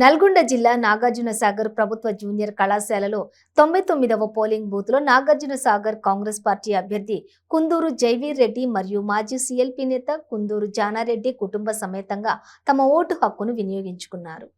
నల్గొండ జిల్లా నాగార్జునసాగర్ ప్రభుత్వ జూనియర్ కళాశాలలో 99వ పోలింగ్ బూత్లో నాగార్జునసాగర్ కాంగ్రెస్ పార్టీ అభ్యర్థి కుందూరు జైవీర్ రెడ్డి మరియు మాజీ సీఎల్పీ నేత కుందూరు జానారెడ్డి కుటుంబ సమేతంగా తమ ఓటు హక్కును వినియోగించుకున్నారు.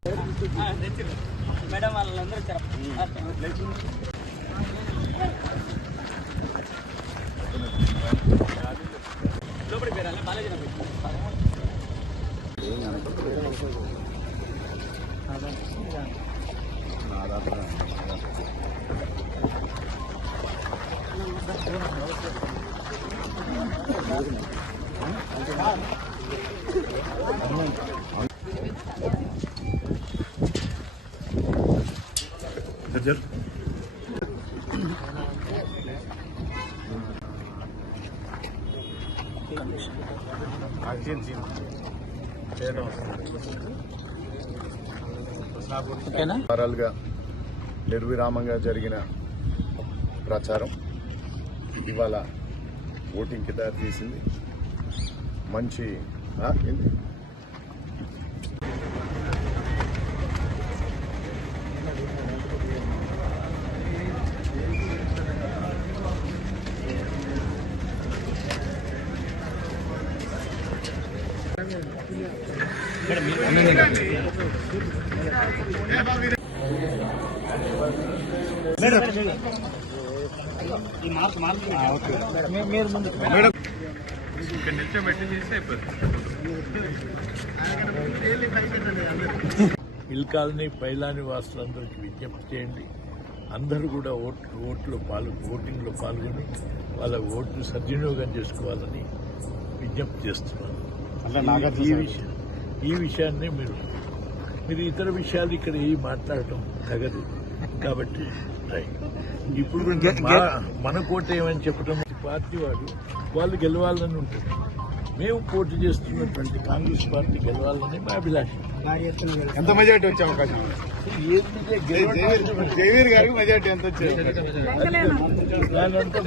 వారాలుగా నిర్విరామంగా జరిగిన ప్రచారం ఇవాళ ఓటింగ్కి దారి తీసింది. మంచి హిల్ కాలనీ పైలాని వాసులందరికీ విజ్ఞప్తి చేయండి. అందరూ కూడా ఓటింగ్లో పాల్గొని వాళ్ళ ఓట్లు సద్వినియోగం చేసుకోవాలని విజ్ఞప్తి చేస్తున్నాను. ఈ విషయాన్ని మీరు ఇతర విషయాలు ఇక్కడ ఏవి మాట్లాడటం తగదు కాబట్టి ఇప్పుడు మన కోట ఏమని చెప్పడం, పార్టీ వాళ్ళు గెలవాలని ఉంటుంది. మేము పోటీ చేస్తున్నటువంటి కాంగ్రెస్ పార్టీ గెలవాలని మా అభిలాష. ఎంత మెజార్టీ వచ్చే అవకాశం? జైవీర్ గారికి మెజార్టీ ఎంత వచ్చేది? దానంతా